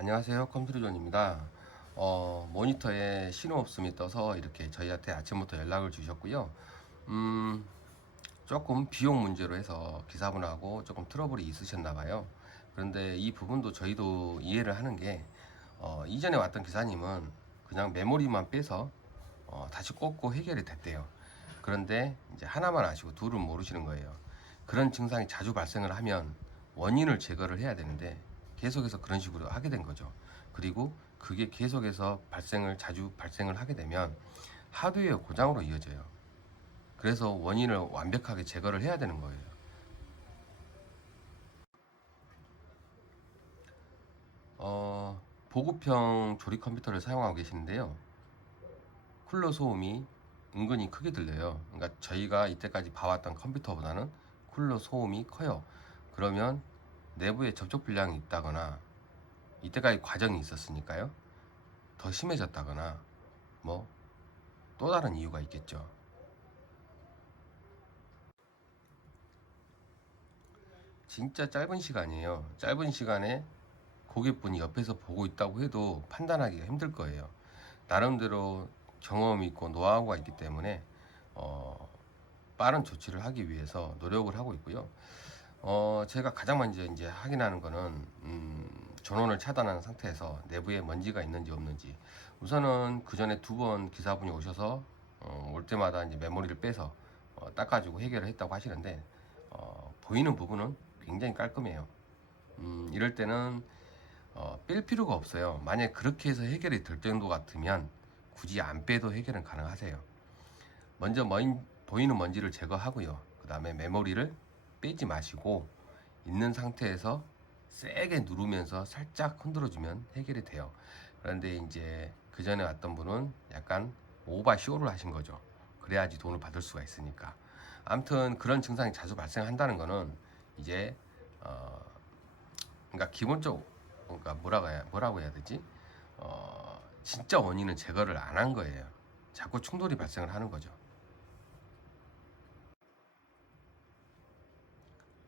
안녕하세요. 컴퓨터존입니다. 어, 모니터에 신호 없음이 떠서 이렇게 저희한테 아침부터 연락을 주셨고요. 음, 조금 비용 문제로 해서 기사분하고 조금 트러블이 있으셨나 봐요. 그런데 이 부분도 저희도 이해를 하는 게 어, 이전에 왔던 기사님은 그냥 메모리만 빼서 어, 다시 꽂고 해결이 됐대요. 그런데 이제 하나만 아시고 둘은 모르시는 거예요. 그런 증상이 자주 발생을 하면 원인을 제거를 해야 되는데 계속해서 그런 식으로 하게 된 거죠. 그리고 그게 계속해서 발생을 자주 발생을 하게 되면 하드웨어 고장으로 이어져요. 그래서 원인을 완벽하게 제거를 해야 되는 거예요. 어, 보급형 조립 컴퓨터를 사용하고 계시는데요. 쿨러 소음이 은근히 크게 들려요. 그러니까 저희가 이때까지 봐왔던 컴퓨터보다는 쿨러 소음이 커요. 그러면 내부에 접촉 불량이 있다거나 이때까지 과정이 있었으니까요. 더 심해졌다거나 뭐 또 다른 이유가 있겠죠. 진짜 짧은 시간이에요. 짧은 시간에 고객분이 옆에서 보고 있다고 해도 판단하기가 힘들 거예요. 나름대로 경험이 있고 노하우가 있기 때문에 어, 빠른 조치를 하기 위해서 노력을 하고 있고요. 어, 제가 가장 먼저 이제 확인하는 거는, 음, 전원을 차단한 상태에서 내부에 먼지가 있는지 없는지. 우선은 그 전에 두 번 기사분이 오셔서, 어, 올 때마다 이제 메모리를 빼서, 어, 닦아주고 해결을 했다고 하시는데, 어, 보이는 부분은 굉장히 깔끔해요. 음, 이럴 때는, 어, 뺄 필요가 없어요. 만약 그렇게 해서 해결이 될 정도 같으면, 굳이 안 빼도 해결은 가능하세요. 먼저 먼, 보이는 먼지를 제거하고요. 그 다음에 메모리를 빼지 마시고 있는 상태에서 세게 누르면서 살짝 흔들어주면 해결이 돼요. 그런데 이제 그 전에 왔던 분은 약간 오바 쇼를 하신 거죠. 그래야지 돈을 받을 수가 있으니까. 아무튼 그런 증상이 자주 발생한다는 거는 이제 어 그러니까 기본적 그러니까 뭐라고 해야 뭐라고 해야 되지? 어 진짜 원인은 제거를 안 한 거예요. 자꾸 충돌이 발생을 하는 거죠.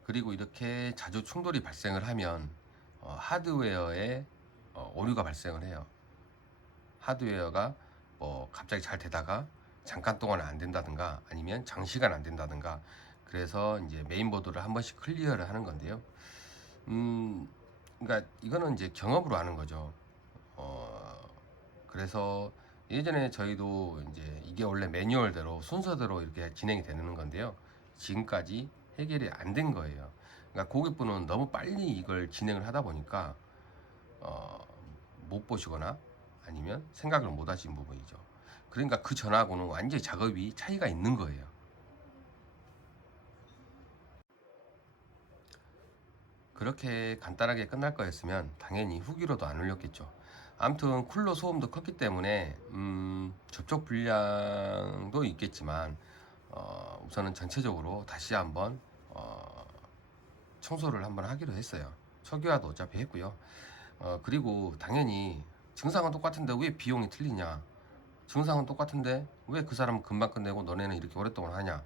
그리고 이렇게 자주 충돌이 발생을 하면 어, 하드웨어에 어, 오류가 발생을 해요. 하드웨어가 뭐 갑자기 잘 되다가 잠깐 동안 안 된다든가 아니면 장시간 안 된다든가 그래서 이제 메인보드를 한 번씩 클리어를 하는 건데요. 음, 그러니까 이거는 이제 경험으로 하는 거죠. 어, 그래서 예전에 저희도 이제 이게 원래 매뉴얼대로 순서대로 이렇게 진행이 되는 건데요. 지금까지 해결이 안 된 거예요. 그러니까 고객분은 너무 빨리 이걸 진행을 하다 보니까 어, 못 보시거나 아니면 생각을 못 하신 부분이죠. 그러니까 그 전하고는 완전히 작업이 차이가 있는 거예요. 그렇게 간단하게 끝날 거였으면 당연히 후기로도 안 올렸겠죠. 아무튼 쿨러 소음도 컸기 때문에 음, 접촉 불량도 있겠지만 어, 우선은 전체적으로 다시 한번 어, 청소를 한번 하기로 했어요. 초기화도 어차피 했고요. 어, 그리고 당연히 증상은 똑같은데 왜 비용이 틀리냐? 증상은 똑같은데 왜 그 사람은 금방 끝내고 너네는 이렇게 오랫동안 하냐?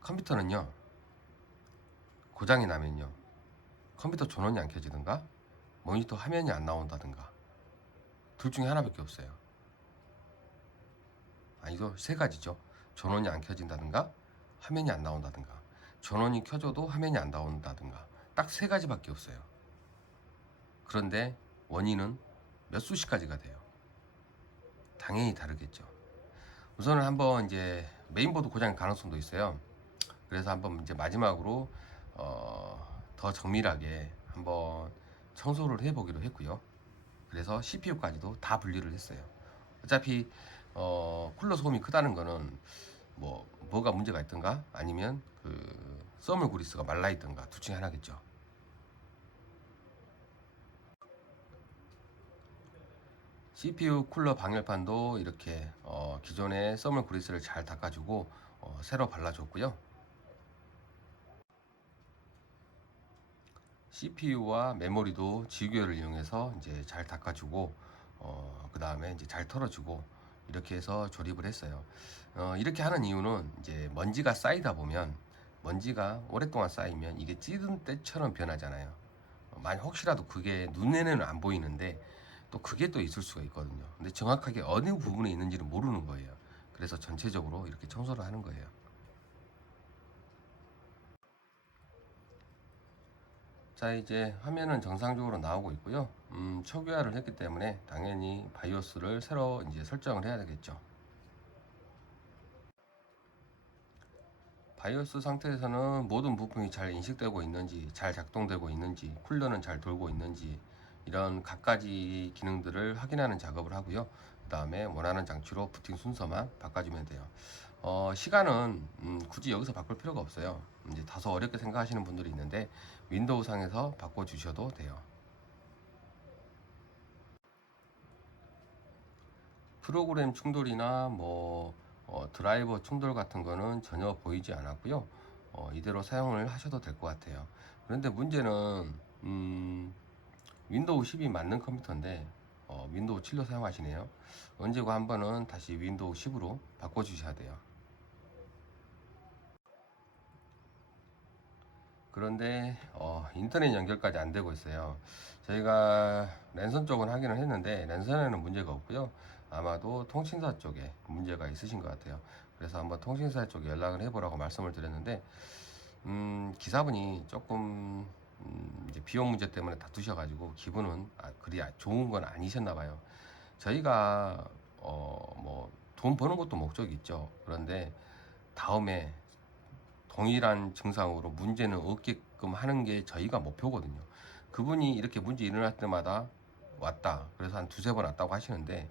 컴퓨터는요 고장이 나면요 컴퓨터 전원이 안 켜지든가 모니터 화면이 안 나온다든가 둘 중에 하나밖에 없어요. 아니죠 세 가지죠. 전원이 안 켜진다든가 화면이 안 나온다든가 전원이 켜져도 화면이 안 나온다든가 딱 세 가지밖에 없어요. 그런데 원인은 몇 수십 가지가 돼요. 당연히 다르겠죠. 우선은 한번 이제 메인보드 고장 가능성도 있어요. 그래서 한번 이제 마지막으로 어, 더 정밀하게 한번 청소를 해보기로 했고요. 그래서 CPU까지도 다 분리를 했어요. 어차피 어, 쿨러 소음이 크다는 거는 뭐 뭐가 문제가 있던가 아니면 그 썸을 구리스가 말라 있던가 둘 중에 하나겠죠. CPU 쿨러 방열판도 이렇게 어, 기존의 썸을 구리스를 잘 닦아주고 어, 새로 발라줬고요. CPU와 메모리도 지우개를 이용해서 이제 잘 닦아주고 어, 그 다음에 이제 잘 털어주고 이렇게 해서 조립을 했어요. 어, 이렇게 하는 이유는 이제 먼지가 쌓이다 보면 먼지가 오랫동안 쌓이면 이게 찌든 때처럼 변하잖아요. 만약 혹시라도 그게 눈에는 안 보이는데 또 그게 또 있을 수가 있거든요. 근데 정확하게 어느 부분에 있는지는 모르는 거예요. 그래서 전체적으로 이렇게 청소를 하는 거예요. 자 이제 화면은 정상적으로 나오고 있고요. 음, 초기화를 했기 때문에 당연히 바이오스를 새로 이제 설정을 해야 되겠죠. 바이오스 상태에서는 모든 부품이 잘 인식되고 있는지, 잘 작동되고 있는지, 쿨러는 잘 돌고 있는지 이런 갖가지 기능들을 확인하는 작업을 하고요. 그 다음에 원하는 장치로 부팅 순서만 바꿔주면 돼요. 어, 시간은 음, 굳이 여기서 바꿀 필요가 없어요. 이제 다소 어렵게 생각하시는 분들이 있는데 윈도우 상에서 바꿔 주셔도 돼요. 프로그램 충돌이나 뭐 어, 드라이버 충돌 같은 거는 전혀 보이지 않았고요. 어, 이대로 사용을 하셔도 될 것 같아요. 그런데 문제는 음, 윈도우 10이 맞는 컴퓨터인데 어, 윈도우 7로 사용하시네요. 언제고 한 번은 다시 윈도우 10으로 바꿔주셔야 돼요. 그런데 어, 인터넷 연결까지 안 되고 있어요. 저희가 랜선 쪽은 확인을 했는데 랜선에는 문제가 없고요. 아마도 통신사 쪽에 문제가 있으신 것 같아요. 그래서 한번 통신사 쪽에 연락을 해보라고 말씀을 드렸는데 음, 기사분이 조금 음, 이제 비용 문제 때문에 다투셔 가지고 기분은 아, 그리 아- 좋은 건 아니셨나 봐요. 저희가 어, 뭐 돈 버는 것도 목적이 있죠. 그런데 다음에 동일한 증상으로 문제는 없게끔 하는 게 저희가 목표거든요. 그분이 이렇게 문제 일어날 때마다 왔다. 그래서 한 두세 번 왔다고 하시는데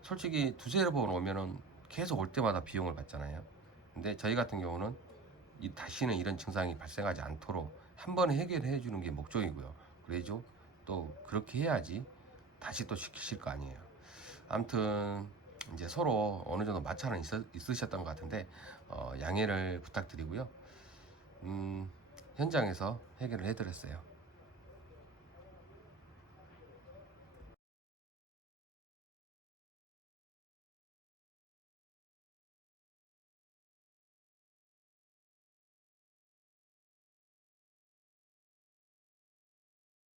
솔직히 두세 번 오면은 계속 올 때마다 비용을 받잖아요. 근데 저희 같은 경우는 이 다시는 이런 증상이 발생하지 않도록 한 번에 해결해 주는 게 목적이고요. 그래죠? 또 그렇게 해야지 다시 또 시키실 거 아니에요. 아무튼 이제 서로 어느 정도 마찰은 있으, 셨던것 같은데 어, 양해를 부탁드리고요. 음, 현장에서 해결을 해드렸어요.